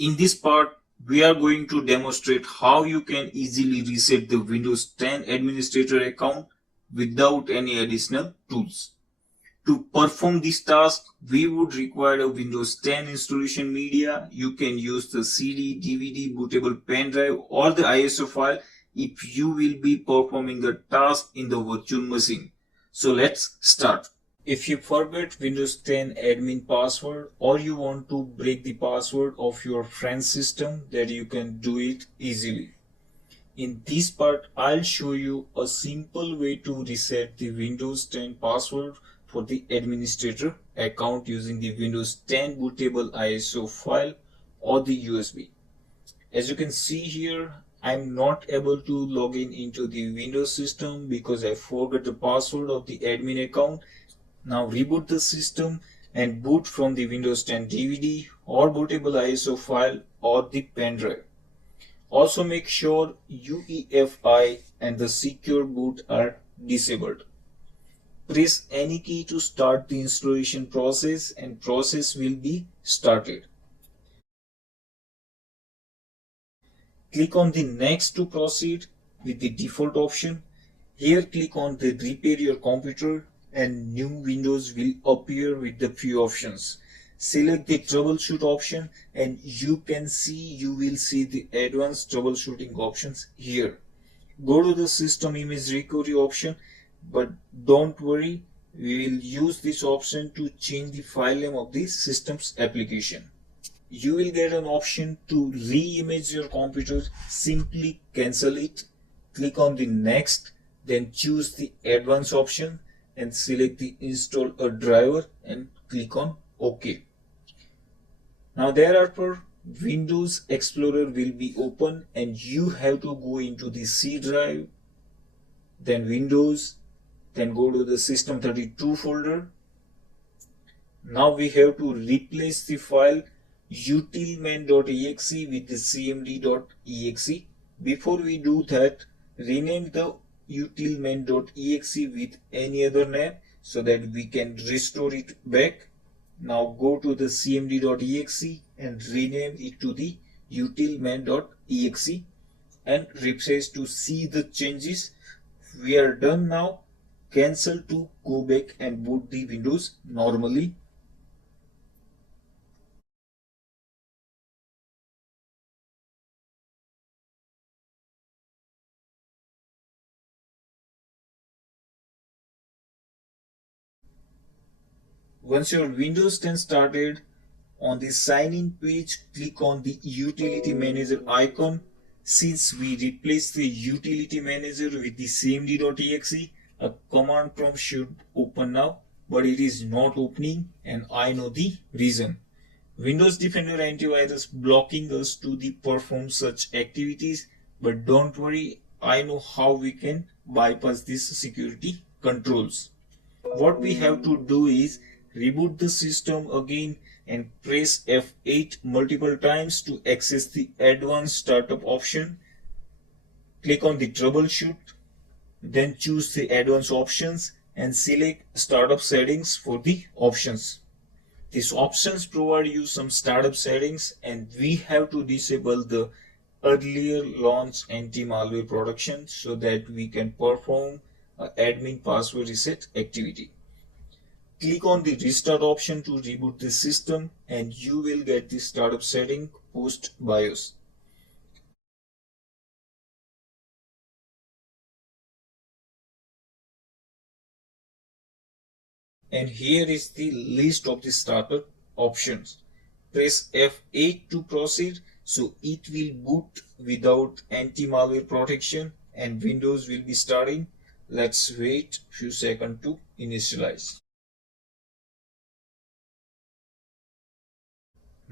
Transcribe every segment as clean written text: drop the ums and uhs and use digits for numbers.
In this part, we are going to demonstrate how you can easily reset the Windows 10 administrator account without any additional tools. To perform this task, we would require a Windows 10 installation media. You can use the CD, DVD, bootable pen drive or the ISO file if you will be performing the task in the virtual machine. So let's start. If you forget Windows 10 admin password or you want to break the password of your friend's system, then you can do it easily. In this part, I'll show you a simple way to reset the Windows 10 password for the administrator account using the Windows 10 bootable ISO file or the USB. As you can see here, I'm not able to log in into the Windows system because I forgot the password of the admin account. Now reboot the system and boot from the Windows 10 DVD or bootable ISO file or the pen drive. Also make sure UEFI and the secure boot are disabled. Press any key to start the installation process and process will be started. Click on the next to proceed with the default option. Here click on the repair your computer and new windows will appear with the few options. Select the troubleshoot option and you will see the advanced troubleshooting options here. Go to the system image recovery option, but don't worry, we will use this option to change the file name of the system's application. You will get an option to re-image your computer. Simply cancel it, click on the next, then choose the advanced option and select the install a driver and click on OK. Now thereafter Windows Explorer will be open and you have to go into the C drive, then Windows, then go to the System32 folder. Now we have to replace the file utilmain.exe with the cmd.exe. Before we do that, rename the utilmain.exe with any other name so that we can restore it back. Now go to the cmd.exe and rename it to the utilmain.exe and refresh to see the changes. We are done now. Cancel to go back and boot the Windows normally. Once your Windows 10 started, on the sign in page, click on the utility manager icon. Since we replaced the utility manager with the cmd.exe, a command prompt should open now, but it is not opening and I know the reason. Windows Defender antivirus blocking us to perform such activities, but don't worry, I know how we can bypass these security controls. What we have to do is reboot the system again and press F8 multiple times to access the advanced startup option. Click on the troubleshoot, then choose the advanced options and select startup settings for the options. These options provide you some startup settings and we have to disable the earlier launch anti-malware protection so that we can perform an admin password reset activity. Click on the restart option to reboot the system and you will get the startup setting post BIOS. And here is the list of the startup options. Press F8 to proceed, so it will boot without anti-malware protection and Windows will be starting. Let's wait few seconds to initialize.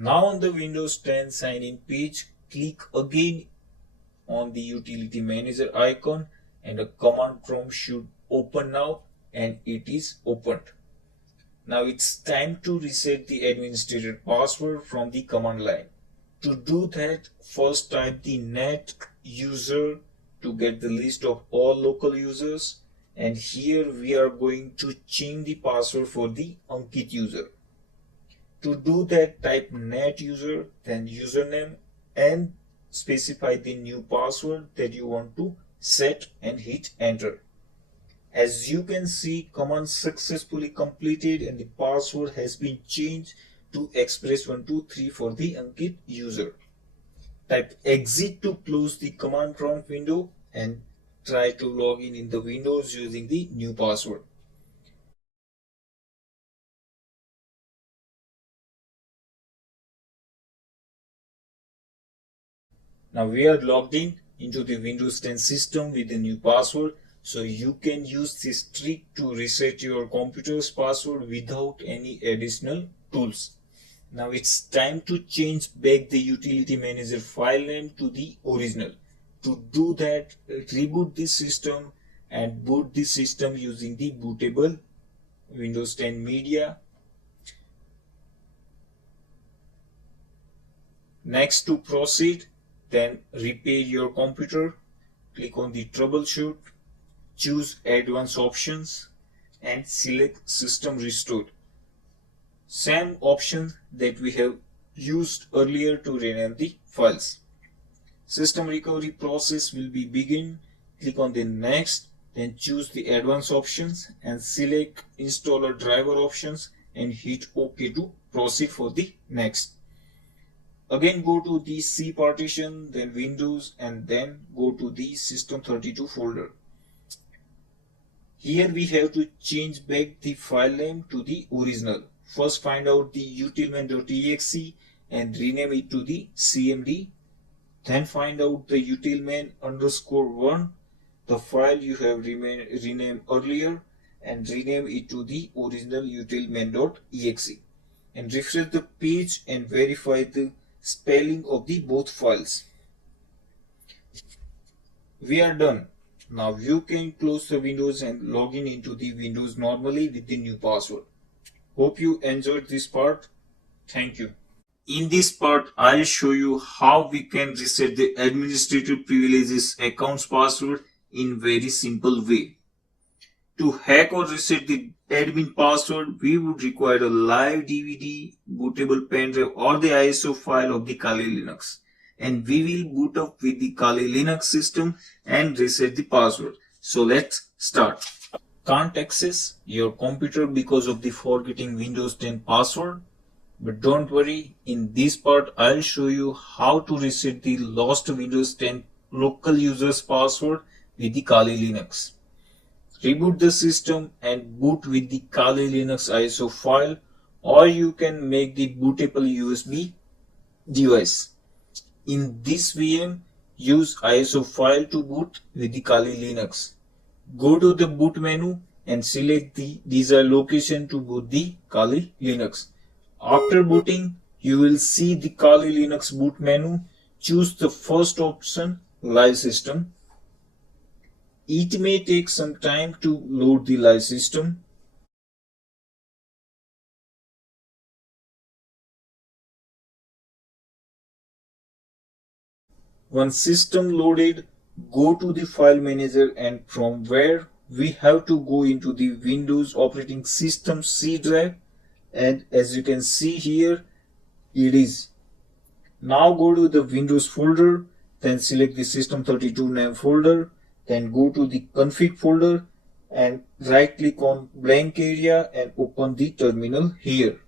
Now on the Windows 10 sign in page, click again on the utility manager icon and a command prompt should open now and it is opened. Now it's time to reset the administrator password from the command line. To do that, first type the net user to get the list of all local users, and here we are going to change the password for the Ankit user. To do that, type net user, then username, and specify the new password that you want to set and hit enter. As you can see, command successfully completed and the password has been changed to express123 for the Ankit user. Type exit to close the command prompt window and try to log in the Windows using the new password. Now we are logged into the Windows 10 system with the new password, so you can use this trick to reset your computer's password without any additional tools. Now it's time to change back the utility manager file name to the original. To do that, reboot the system and boot the system using the bootable Windows 10 media. Next, to proceed, then repair your computer. Click on the troubleshoot, choose advanced options and select system restored. Same option that we have used earlier to rename the files. System recovery process will be begin. Click on the next, then choose the advanced options and select installer driver options and hit OK to proceed for the next. Again go to the C partition, then Windows, and then go to the System32 folder. Here we have to change back the file name to the original. First find out the utilman.exe and rename it to the cmd. Then find out the utilman_1, the file you have renamed earlier, and rename it to the original utilman.exe. And refresh the page and verify the spelling of the both files. We are done. Now you can close the Windows and log into the Windows normally with the new password. Hope you enjoyed this part. Thank you. In this part, I'll show you how we can reset the administrative privileges accounts password in very simple way. To hack or reset the admin password, we would require a live DVD, bootable pen drive or the ISO file of the Kali Linux. And we will boot up with the Kali Linux system and reset the password. So let's start. Can't access your computer because of the forgetting Windows 10 password? But don't worry, in this part I'll show you how to reset the lost Windows 10 local user's password with the Kali Linux. Reboot the system and boot with the Kali Linux ISO file, or you can make the bootable USB device. In this VM, use ISO file to boot with the Kali Linux. Go to the boot menu and select the desired location to boot the Kali Linux. After booting, you will see the Kali Linux boot menu. Choose the first option, Live System. It may take some time to load the live system. Once system loaded, go to the file manager and from where we have to go into the Windows operating system C drive, and as you can see here, it is. Now go to the Windows folder, then select the System32 name folder, then go to the config folder and right click on blank area and open the terminal here.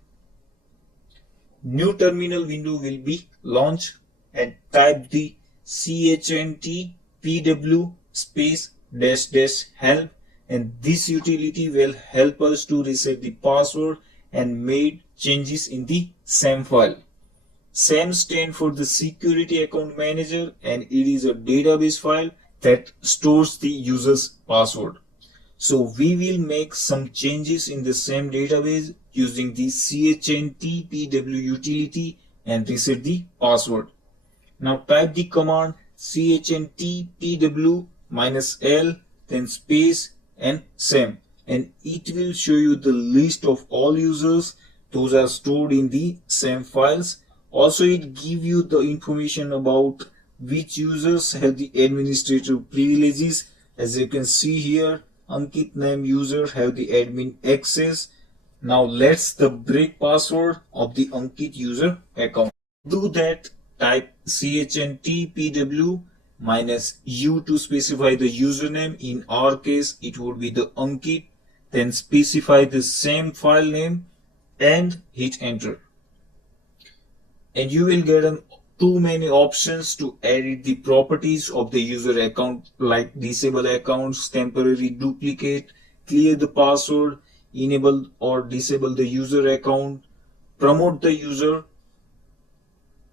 New terminal window will be launched and type the chntpw space -- help, and this utility will help us to reset the password and made changes in the SAM file. SAM stands for the Security Account Manager and it is a database file that stores the user's password. So we will make some changes in the same database using the chntpw utility and reset the password. Now type the command chntpw -l then space and SAM, and it will show you the list of all users. Those are stored in the SAM files. Also it gives you the information about which users have the administrative privileges. As you can see here, Ankit name user have the admin access, Now let's the break password of the Ankit user account. Do that, type chntpw -u to specify the username. In our case, it would be the Ankit. Then specify the same file name and hit enter. And you will get too many options to edit the properties of the user account, like disable accounts, temporary duplicate, clear the password, enable or disable the user account, promote the user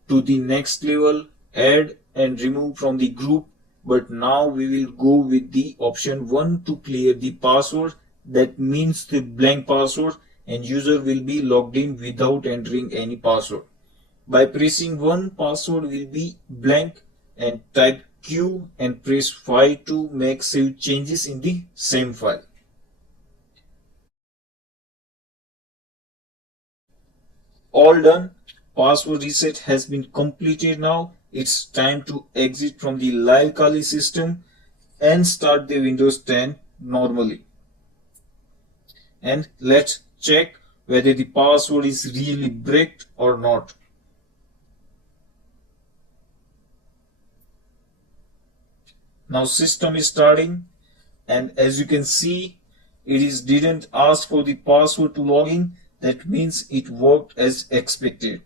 to the next level, add and remove from the group. But now we will go with the option 1 to clear the password. That means the blank password, and user will be logged in without entering any password. By pressing 1, password will be blank, and type Q and press 5 to make save changes in the same file. All done. Password reset has been completed. Now it's time to exit from the live Kali system and start the Windows 10 normally. And let's check whether the password is really bricked or not. Now system is starting, and as you can see, didn't ask for the password to log in. That means it worked as expected.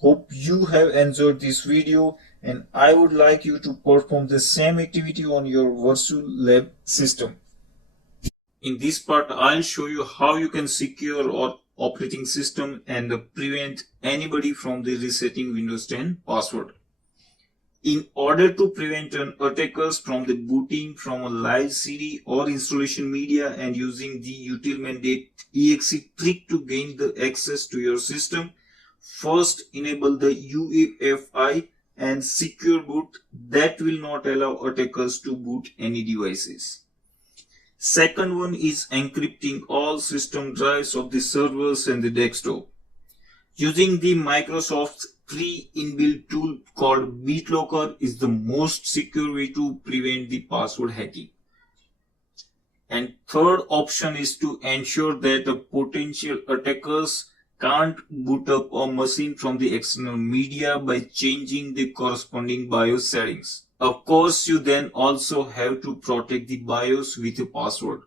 Hope you have enjoyed this video, and I would like you to perform the same activity on your virtual lab system. In this part, I'll show you how you can secure your operating system and prevent anybody from the resetting Windows 10 password. In order to prevent an attackers from the booting from a live CD or installation media and using the util-mandate.exe trick to gain the access to your system, first enable the UEFI and secure boot that will not allow attackers to boot any devices. Second one is encrypting all system drives of the servers and the desktop. Using the Microsoft's free inbuilt tool called BitLocker is the most secure way to prevent the password hacking. And third option is to ensure that the potential attackers can't boot up a machine from the external media by changing the corresponding BIOS settings. Of course, you then also have to protect the BIOS with a password.